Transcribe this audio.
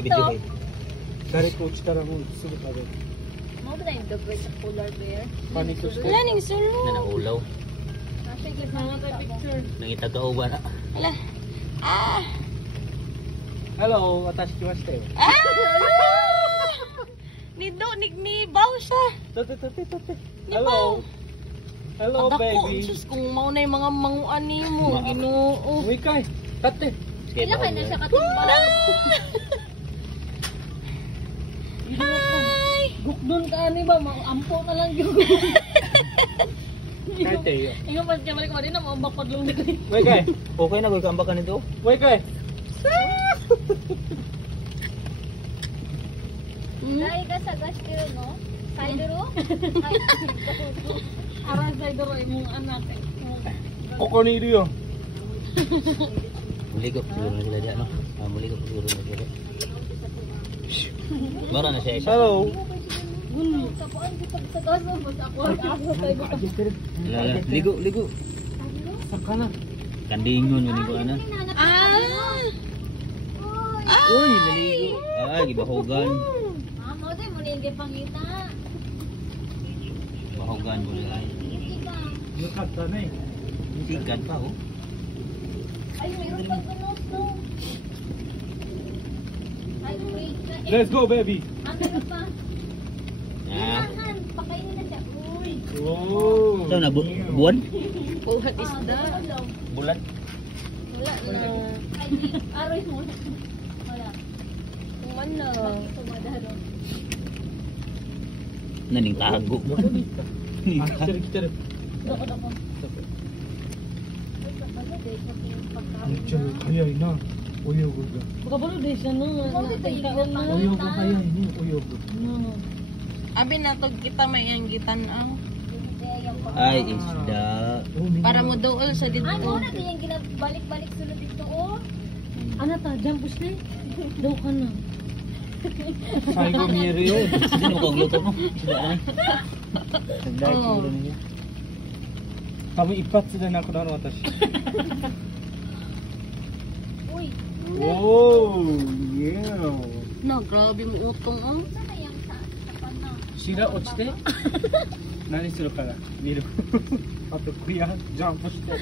dito. Dari ko chikara mo sugo tabe. Mo ba yung dagway sa polar bear? Pani ko Wala ning sulo. Na naulaw. Sige, mga picture. Nangitagauban na. Ala. Ah. Hello, watashi kimashita yo. Ah! Ni baw siya. Tate. Ni baw. Hello, baby. Sus, kung mao na yung mga manguan ni mo, Ginoo. Uy kay, tate. Ilan ka na siya katimbang? Hi! Gukdon ka ani ba? Ampo na lang yung Kay Teo. Ingat pa siya balik ka rin na mabakod lang dito. Uy kay. Okay na, gawin ka ambakan nito. Uy kay. Dahil ka sa gastro, no? Kaidero? Aras ay daro imong anak. Kokonilyo. Muligop siguro na sila dyan, no? Muligop siguro na sila. Mara na siya isa. Hello. Kapuan si pagsagas mo, basta ako Ligo. Saka na. Kandingon, manigo na. Uy, naligo. Ay, gibahogan. Mamo, di mo hindi pangita. Bahogan mo nila. Nakata na eh. Sikat pa, oh. Ay, mayroon pag gusto. Ay, wait na. Let's go, baby. Meron pa. Ah. Pakainin na siya. Uy. Oh. Ito na, buwan? Buhat isda. Bulan? Wala na. Ay, aroy mo. Wala. Kuman na. Tumadalo. Naning tago. Ah, kita. Dako. Ang tiyan, kaya na. Uyog ka. Baka balo din siya no. Uyog ka kaya ini. Uyog. Abi na to kita may ang gitan-ang. Ay, isda. Para mo dool sa dito. Ano na yung ginabalik-balik sulod dito, oh? Ano ta, jampus ni? Daw ka na. Ay ko miri yun. Sino ko gluto mo? Isda ay. Nagdahil siguro niya. Kami ipat sila na ako na watashi. Uy. Oh, yeah. No, grabe mo utong ang. Sana yung sa pana. Sila ochite? Nani suru kara? Miru. Ato kuya, jumpして。